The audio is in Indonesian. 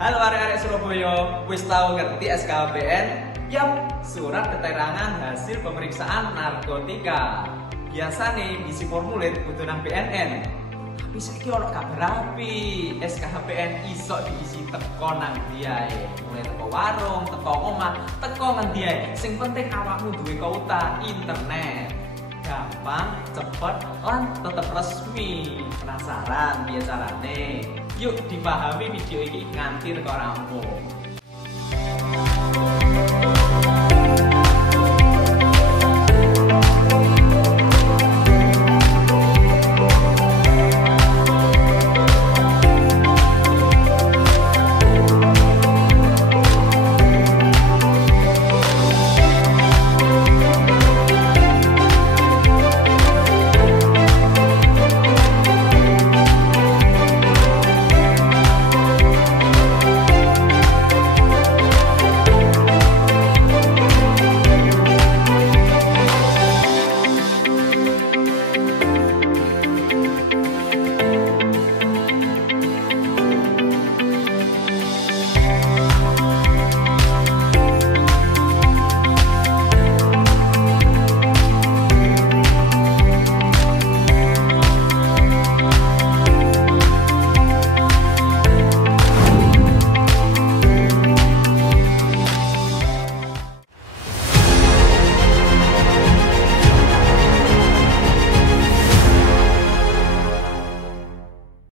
Halo arek-arek Surabaya, wis tau ngerti SKHPN? Yap, surat keterangan hasil pemeriksaan narkotika. Biasa nih isi formulir kudu nang BNN. Tapi saiki ono kabar api, SKHPN iso diisi teko nang diae. Mulai teko warung, teko omah, teko ngendi ae. Sing penting awakmu duwe kuota internet. Gampang, cepet, lan tetep resmi. Penasaran piye carane? Yuk dipahami video ini nganti teko rampung.